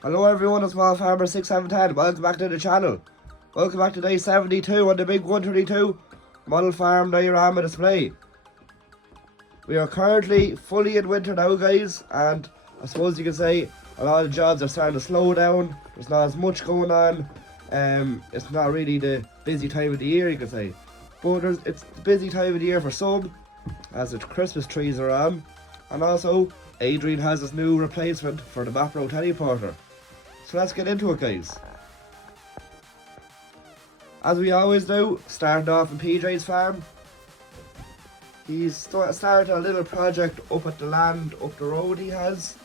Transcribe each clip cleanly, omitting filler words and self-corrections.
Hello everyone, it's Small Farmer 6710. Welcome back to the channel. Welcome back to day 72 on the big 132 model farm diorama display. We are currently fully in winter now, guys, and I suppose you can say a lot of jobs are starting to slow down. There's not as much going on. It's not really the busy time of the year, you can say, but it's the busy time of the year for some, as the Christmas trees are on, and also Adrian has his new replacement for the Merlo Telehandler. So let's get into it, guys. As we always do, starting off in PJs Farm. He's started a little project up at the land up the road he has.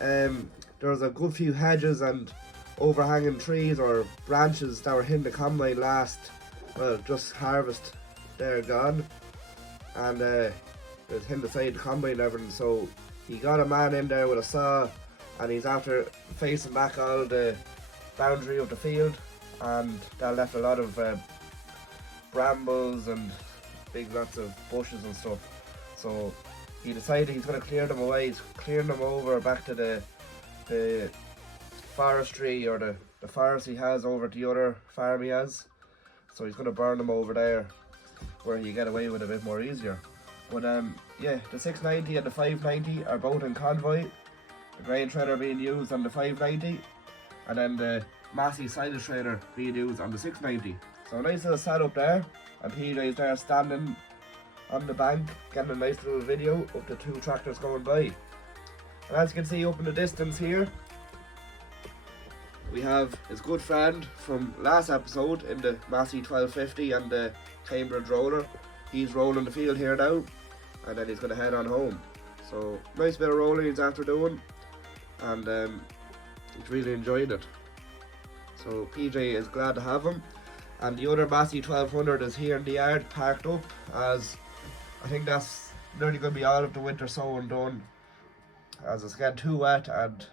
There's a good few hedges and overhanging trees or branches that were hitting the combine last, well, just harvest, they're gone. And it was hitting the side of the combine and everything, so he got a man in there with a saw, and he's after facing back all the boundary of the field, and that left a lot of brambles and big lots of bushes and stuff. So he decided he's going to clear them away. He's clearing them over back to the forestry, or the forest he has over at the other farm he has. So he's going to burn them over there where you get away with it a bit more easier. But yeah, the 690 and the 590 are both in convoy. The grain shredder being used on the 590, and then the Massey silage shredder being used on the 690. So a nice little setup there, and PJ's there standing on the bank getting a nice little video of the two tractors going by. And as you can see up in the distance here, we have his good friend from last episode in the Massey 1250 and the Cambridge roller. He's rolling the field here now, and then he's going to head on home. So nice bit of rolling he's after doing, and he's really enjoyed it. So PJ is glad to have him, and the other Massey 1200 is here in the yard parked up, as I think that's nearly going to be all of the winter sowing done, as it's getting too wet and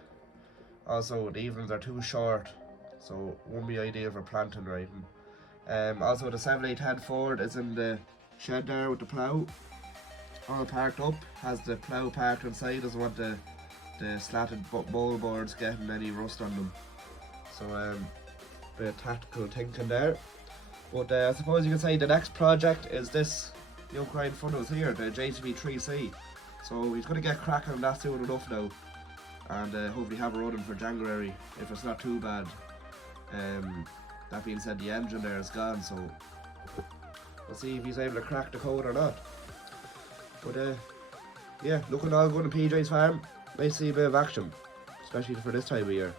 also the evenings are too short, so won't be ideal for planting or anything. Also the 7810 Ford is in the shed there with the plough, all parked up, has the plough parked inside, doesn't want the slatted bowl boards getting any rust on them. So bit of tactical thinking there. But I suppose you can say the next project is this yoke right in front of us here, the JCB 3C. So he's going to get cracking on that soon enough now, and hopefully have a running for January if it's not too bad. That being said, the engine there is gone, so we'll see if he's able to crack the code or not. But yeah, looking all good in PJ's Farm. Nice to see a bit of action, especially for this time of year.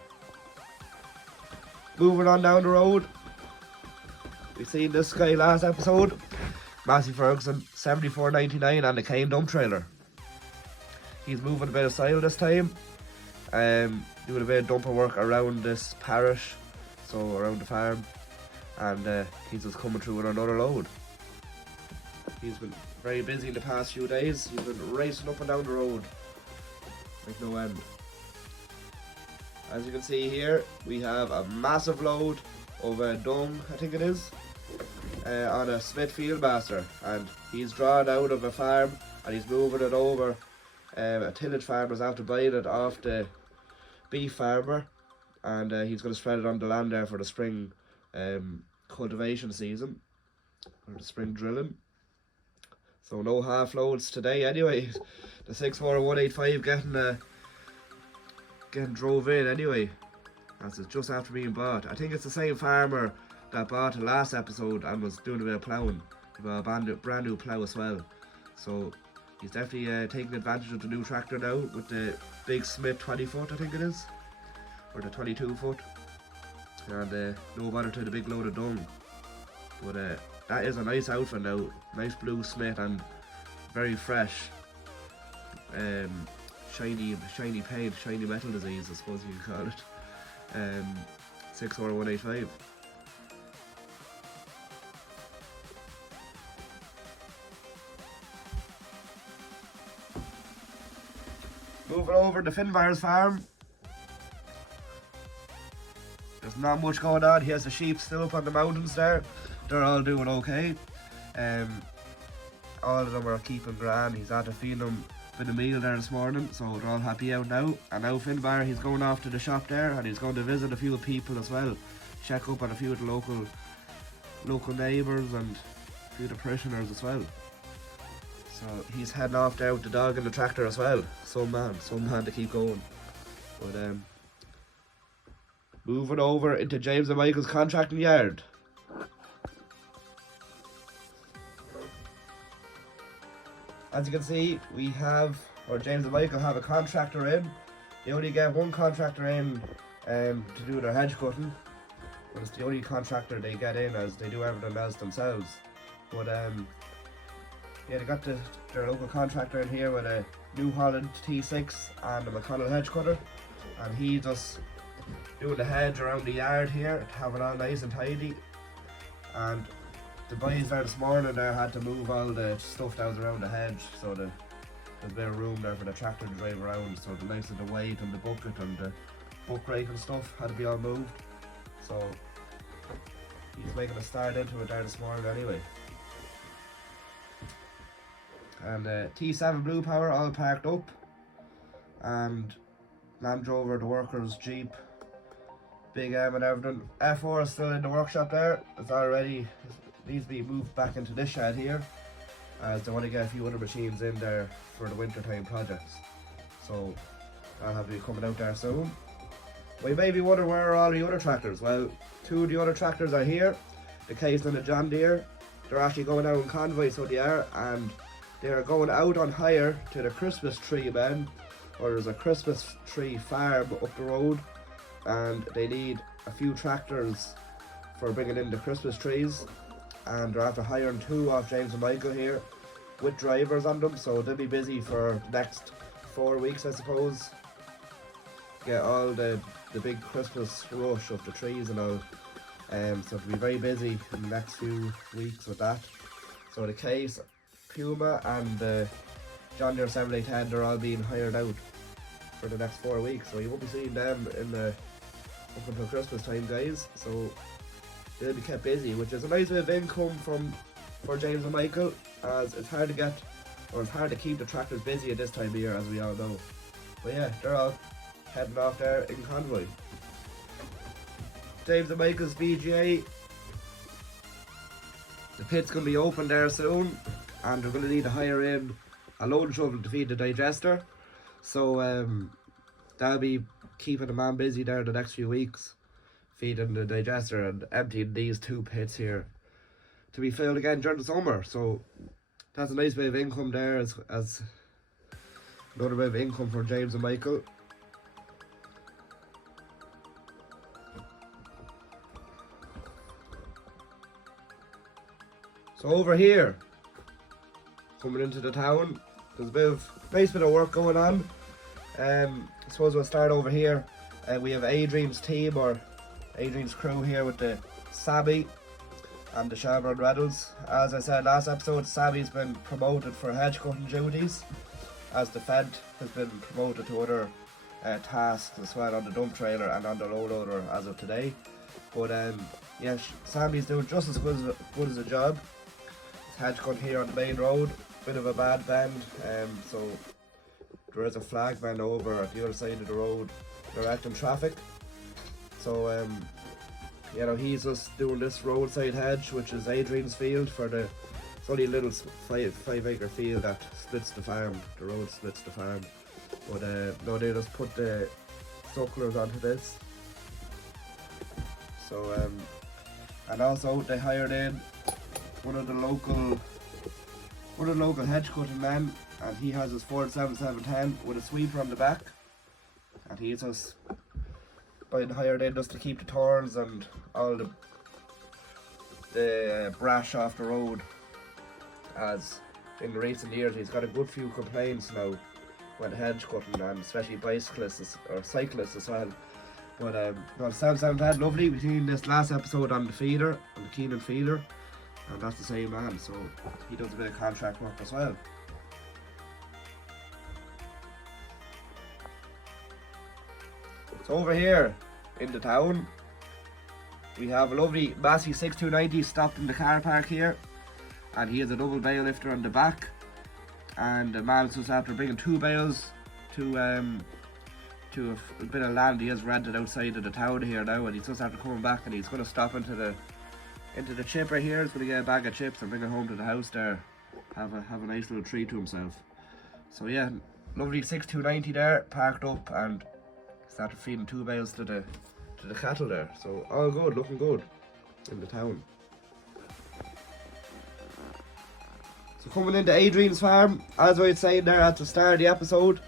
Moving on down the road, we seen this guy last episode, Massey Ferguson 7499 on the cane dump trailer. He's moving a bit of soil this time, doing a bit of dumper work around this parish, so around the farm, and he's just coming through with another load. He's been very busy in the past few days. He's been racing up and down the road like no end. As you can see here, we have a massive load of dung, I think it is, on a Smith Fieldmaster, and he's drawn out of a farm and he's moving it over. A tillage farmer's after buying it off the beef farmer, and he's going to spread it on the land there for the spring cultivation season, or the spring drilling. So no half loads today anyway. The 64185 getting drove in anyway, as it's just after being bought. I think it's the same farmer that bought the last episode and was doing a bit of ploughing. He bought a brand new plough as well. So he's definitely taking advantage of the new tractor now with the big Smith 20 foot, I think it is, or the 22 foot, and no bother to the big load of dung. But that is a nice outfit now, nice blue Smith and very fresh. Shiny paint, shiny metal disease, I suppose you can call it. 64185. Moving over to Adrians Farm. There's not much going on. He has the sheep still up on the mountains there. They're all doing okay. All of them are keeping grand. He's after feeding them bit of meal there this morning, so they're all happy out now. And now Finbar, he's going off to the shop there, and he's going to visit a few people as well, check up on a few of the local neighbours and a few of the parishioners as well. So he's heading off there with the dog and the tractor as well. Some man to keep going. But moving over into James and Michael's contracting yard. As you can see, James and Michael have a contractor in. They only get one contractor in to do their hedge cutting. But it's the only contractor they get in, as they do everything else themselves. But yeah, they got their local contractor in here with a New Holland T6 and a McConnell hedge cutter, and he's just doing the hedge around the yard here to have it all nice and tidy. And the boys there this morning there had to move all the stuff that was around the hedge, so there's a bit of room there for the tractor to drive around, so the likes of the weight and the bucket and the buck rake and stuff had to be all moved. So he's making a start into it there this morning anyway. And T7 Blue Power all parked up, and Land Rover, the workers, Jeep, Big M and everything. F4 is still in the workshop there. It's already needs to be moved back into this shed here, as they want to get a few other machines in there for the winter time projects. So I'll have to be coming out there soon. We may be wondering where are all the other tractors. Well, two of the other tractors are here, the Case and the John Deere. They're actually going out in convoy, so they are, and they are going out on hire to the Christmas tree men, or there's a Christmas tree farm up the road, and they need a few tractors for bringing in the Christmas trees, and they're after hiring two off James and Michael here with drivers on them, so they'll be busy for the next 4 weeks, I suppose. Get all the big Christmas rush of the trees and all, so it'll be very busy in the next few weeks with that. So the Case, Puma and the John Deere 7810, they're all being hired out for the next 4 weeks, so you won't be seeing them up until Christmas time, guys. So they'll be kept busy, which is a nice bit of income for James and Michael, as it's hard to keep the tractors busy at this time of year, as we all know. But yeah, they're all heading off there in convoy. James and Michael's BGA, the pit's going to be open there soon, and they're going to need to hire in a load shovel to feed the digester. So that'll be keeping the man busy there the next few weeks, feeding the digester and emptying these two pits here to be filled again during the summer. So that's a nice bit of income there, as another bit of income for James and Michael. So over here, coming into the town, there's a nice bit of work going on. I suppose we'll start over here. We have Adrian's team, or Adrian's crew here, with the Sabby and the Shelburne Reynolds. As I said last episode, Sabby's been promoted for hedge cutting duties, as the Fendt has been promoted to other tasks as well on the dump trailer and on the low loader as of today. But yeah, Sabby's doing just as good as a job. It's hedge cutting here on the main road, bit of a bad bend, so there is a flag bend over at the other side of the road directing traffic. So you know, he's just doing this roadside hedge, which is Adrian's field, it's only a little 5 acre field that splits the farm, the road splits the farm. But no, they just put the sucklers onto this. So and also they hired in one of the local hedge cutting men, and he has his Ford 7710 with a sweeper on the back, and he's just been hired in just to keep the thorns and all the brash off the road, as in recent years he's got a good few complaints now when hedge cutting, and especially bicyclists or cyclists as well. But no, 7710, lovely. We've seen this last episode on the feeder, on the Keenan feeder, and that's the same man, so he does a bit of contract work as well. So over here in the town, we have a lovely Massey 6290 stopped in the car park here, and he has a double bail lifter on the back and the man's just after bringing 2 bales to a bit of land he has rented outside of the town here now, and he's just after coming back, and he's going to stop into the chipper here. He's going to get a bag of chips and bring it home to the house there, have a nice little treat to himself. So yeah, lovely 6290 there parked up, and started feeding 2 bales to the cattle there. So all good, looking good in the town. So coming into Adrian's Farm, as I was saying there at the start of the episode,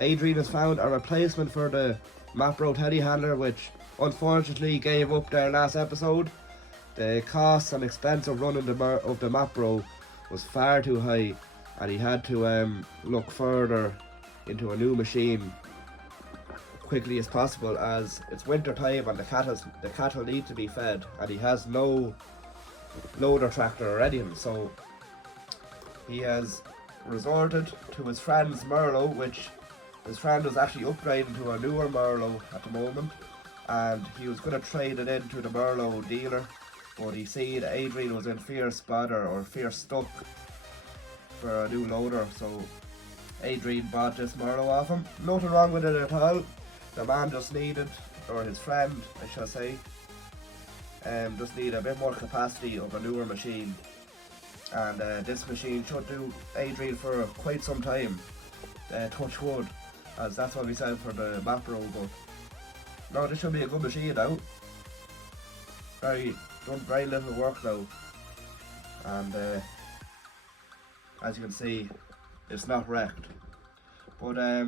Adrian has found a replacement for the Merlo Telehandler, which unfortunately gave up their last episode. The costs and expense of running the Merlo was far too high, and he had to look further into a new machine quickly as possible, as it's winter time and the cattle need to be fed, and he has no loader tractor or anything. So he has resorted to his friend's Merlo, which his friend was actually upgrading to a newer Merlo at the moment, and he was going to trade it into the Merlo dealer, but he seen Adrian was in fierce bother or fierce stuck for a new loader, so Adrian bought this Merlo off him. Nothing wrong with it at all. The man just needed, or his friend I shall say, just need a bit more capacity of a newer machine, and this machine should do Adrian for quite some time, touch wood, as that's what we said for the Merlo. But no, this should be a good machine now. Done very little work now, and as you can see, it's not wrecked. But I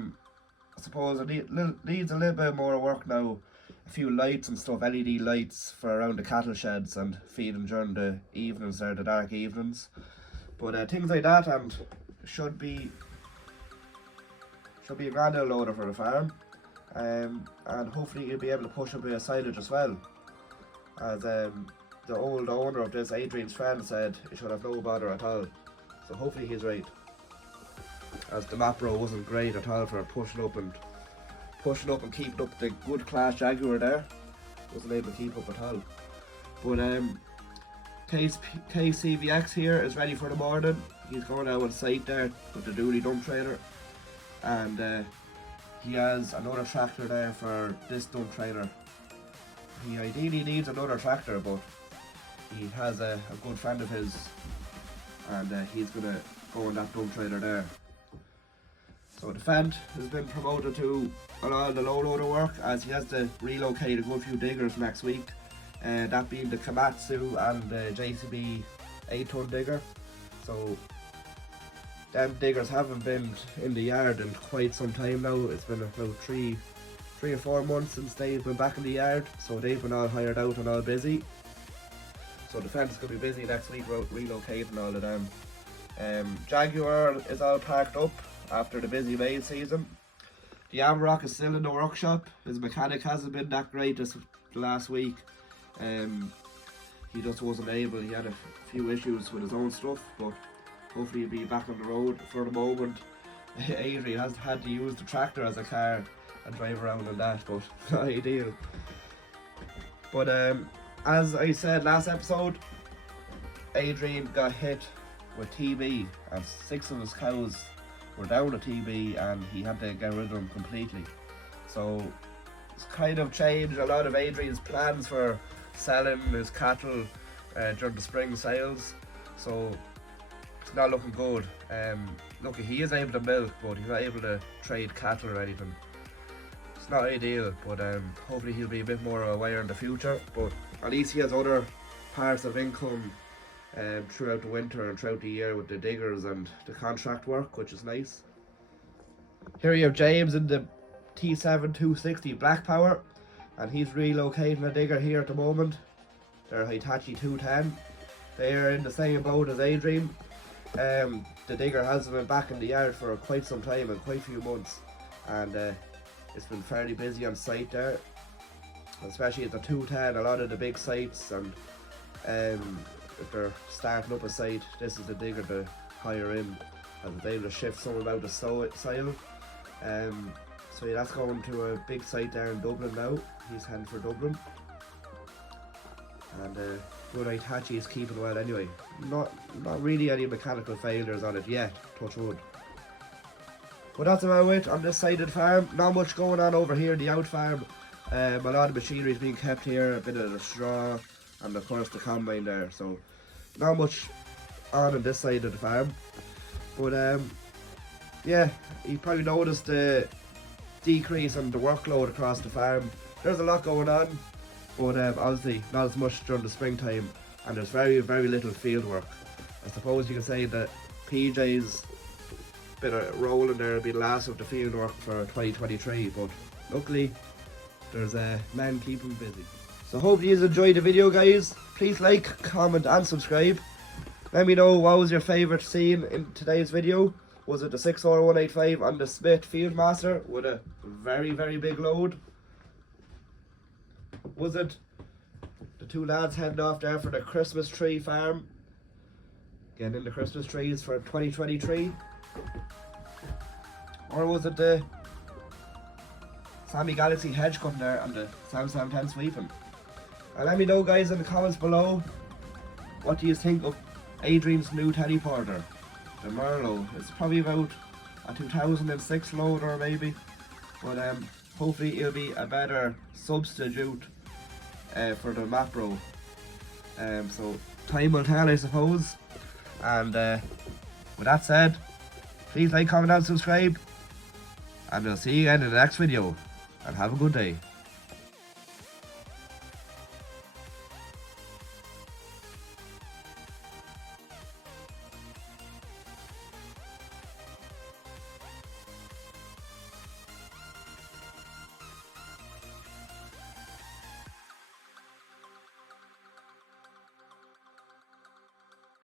suppose it needs a little bit more work now. A few lights and stuff, LED lights for around the cattle sheds and feeding during the evenings there, the dark evenings. But things like that, and should be a grand little loader for the farm. And hopefully you'll be able to push a bit of silage as well, as the old owner of this, Adrian's friend, said it should have no bother at all. So hopefully he's right, as the Merlo wasn't great at all for pushing up and keeping up the good class Jaguar there. Wasn't able to keep up at all. But KCVX here is ready for the morning. He's going out on site there with the duty dump trailer, and he has another tractor there for this dump trailer. He ideally needs another tractor, but he has a good friend of his, and he's going to go on that dump trailer there. So the Fendt has been promoted to a lot of the low loader work, as he has to relocate a good few diggers next week, that being the Komatsu and the JCB 8-ton digger. So them diggers haven't been in the yard in quite some time now. It's been about three or 4 months since they've been back in the yard, so they've been all hired out and all busy. So the Fendt is going to be busy next week relocating all of them. Jaguar is all packed up after the busy May season. The Amarok is still in the workshop. His mechanic hasn't been that great this last week. He just wasn't able. He had a few issues with his own stuff, but hopefully he'll be back on the road. For the moment, Adrian has had to use the tractor as a car and drive around on that, but not ideal. But as I said last episode, Adrian got hit with TB, and 6 of his cows were down to TB, and he had to get rid of them completely. So it's kind of changed a lot of Adrian's plans for selling his cattle during the spring sales. So it's not looking good. Look, he is able to milk, but he's not able to trade cattle or anything. It's not ideal, but hopefully he'll be a bit more aware in the future. But at least he has other parts of income throughout the winter and throughout the year with the diggers and the contract work, which is nice. Here you have James in the T7 260 Black Power, and he's relocating a digger here at the moment. They're Hitachi 210. They are in the same boat as Adrian. The digger hasn't been back in the yard for quite some time and quite a few months, and it's been fairly busy on site there, especially at the 210. A lot of the big sites, and if they're starting up a site, this is the digger to hire in, and they're able to shift some amount of soil. So yeah, that's going to a big site there in Dublin now. He's heading for Dublin, and good Hitachi is keeping well anyway. Not really any mechanical failures on it yet, touch wood. But that's about it on this side of the farm. Not much going on over here in the out farm. A lot of machinery is being kept here, a bit of the straw, and of course the combine there. So not much on this side of the farm. But yeah, you probably noticed the decrease in the workload across the farm. There's a lot going on, but obviously not as much during the springtime, and there's very little field work. I suppose you can say that PJs bit of rolling there will be the last of the field work for 2023, but luckily there's men keeping busy. So hope you enjoyed the video, guys. Please like, comment and subscribe. Let me know what was your favourite scene in today's video. Was it the 6R185 on the Smith Fieldmaster with a very big load? Was it the two lads heading off there for the Christmas tree farm, getting in the Christmas trees for 2023? Or was it the Sammy Galaxy hedge cutting there and the Sam 10 sweeping? And let me know, guys, in the comments below, what do you think of Adrian's new teleporter, the Merlo? It's probably about a 2006 loader maybe, but hopefully it'll be a better substitute for the Macro. So time will tell, I suppose. And with that said, please like, comment and subscribe, and we'll see you again in the next video, and have a good day.